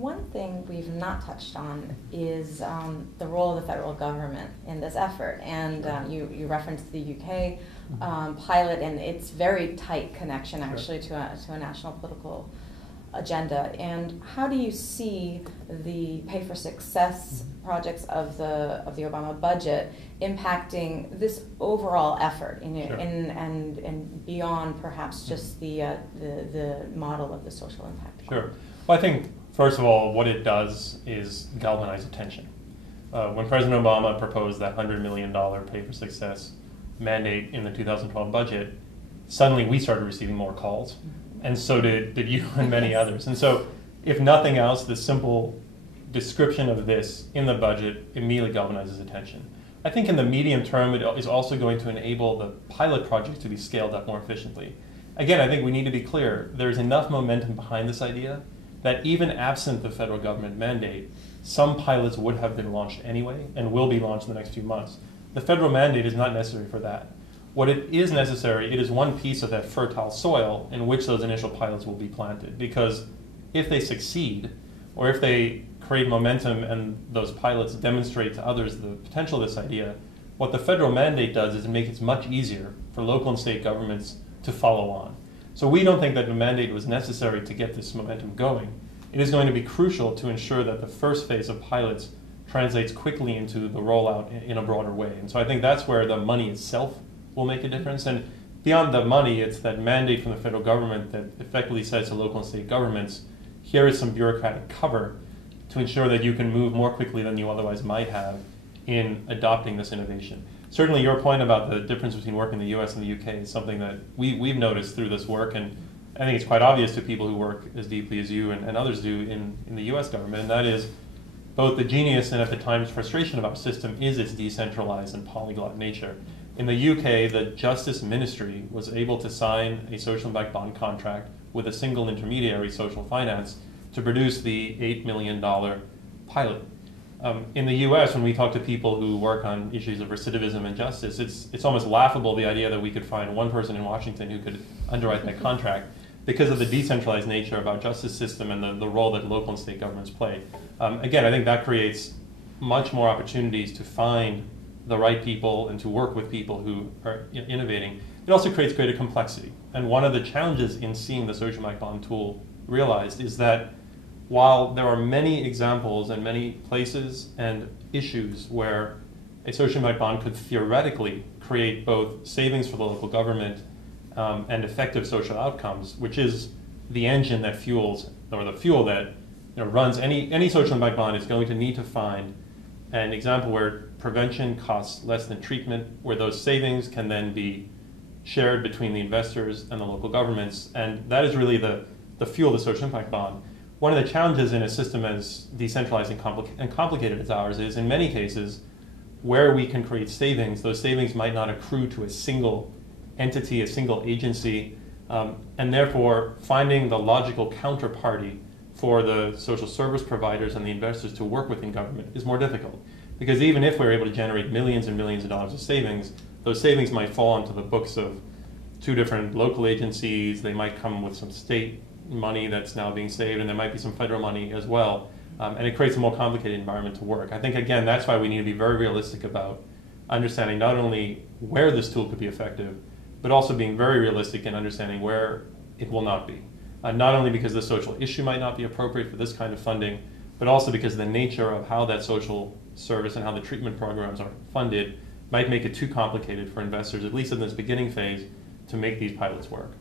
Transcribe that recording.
One thing we've not touched on is the role of the federal government in this effort. And you referenced the UK pilot and its very tight connection actually to a national political agenda. And how do you see the pay for success projects of the Obama budget impacting this overall effort and beyond perhaps just the model of the social impact? Sure. Well, I think first of all, what it does is galvanize attention. When President Obama proposed that $100 million pay for success mandate in the 2012 budget, suddenly we started receiving more calls. And so did you and many others. And so, if nothing else, the simple description of this in the budget immediately galvanizes attention. I think in the medium term, it is also going to enable the pilot projects to be scaled up more efficiently. Again, I think we need to be clear, there's enough momentum behind this idea that even absent the federal government mandate, some pilots would have been launched anyway and will be launched in the next few months. The federal mandate is not necessary for that. What it is necessary, it is one piece of that fertile soil in which those initial pilots will be planted. Because if they succeed, or if they create momentum and those pilots demonstrate to others the potential of this idea, what the federal mandate does is make it much easier for local and state governments to follow on. So we don't think that the mandate was necessary to get this momentum going. It is going to be crucial to ensure that the first phase of pilots translates quickly into the rollout in a broader way. And so I think that's where the money itself will make a difference. And beyond the money, it's that mandate from the federal government that effectively says to local and state governments, here is some bureaucratic cover to ensure that you can move more quickly than you otherwise might have in adopting this innovation. Certainly your point about the difference between work in the US and the UK is something that we've noticed through this work, and I think it's quite obvious to people who work as deeply as you and others do in the US government, and that is both the genius and at the times frustration of our system is its decentralized and polyglot nature. In the UK, the Justice Ministry was able to sign a social impact bond contract with a single intermediary, social finance, to produce the $8 million pilot. In the US, when we talk to people who work on issues of recidivism and justice, it's almost laughable, the idea that we could find one person in Washington who could underwrite that contract because of the decentralized nature of our justice system and the role that local and state governments play. Again, I think that creates much more opportunities to find the right people and to work with people who are innovating. It also creates greater complexity. And one of the challenges in seeing the social impact bond tool realized is that while there are many examples and many places and issues where a social impact bond could theoretically create both savings for the local government and effective social outcomes, which is the engine that fuels, or the fuel that runs any social impact bond, is going to need to find an example where prevention costs less than treatment, where those savings can then be shared between the investors and the local governments, and that is really the fuel of the social impact bond. One of the challenges in a system as decentralized and complicated as ours is, in many cases, where we can create savings, those savings might not accrue to a single entity, a single agency, and therefore finding the logical counterparty for the social service providers and the investors to work with in government is more difficult. Because even if we're able to generate millions and millions of dollars of savings, those savings might fall onto the books of two different local agencies. They might come with some state money that's now being saved, and there might be some federal money as well. And it creates a more complicated environment to work. I think, again, that's why we need to be very realistic about understanding not only where this tool could be effective, but also being very realistic in understanding where it will not be. Not only because the social issue might not be appropriate for this kind of funding, but also because the nature of how that social service and how the treatment programs are funded might make it too complicated for investors, at least in this beginning phase, to make these pilots work.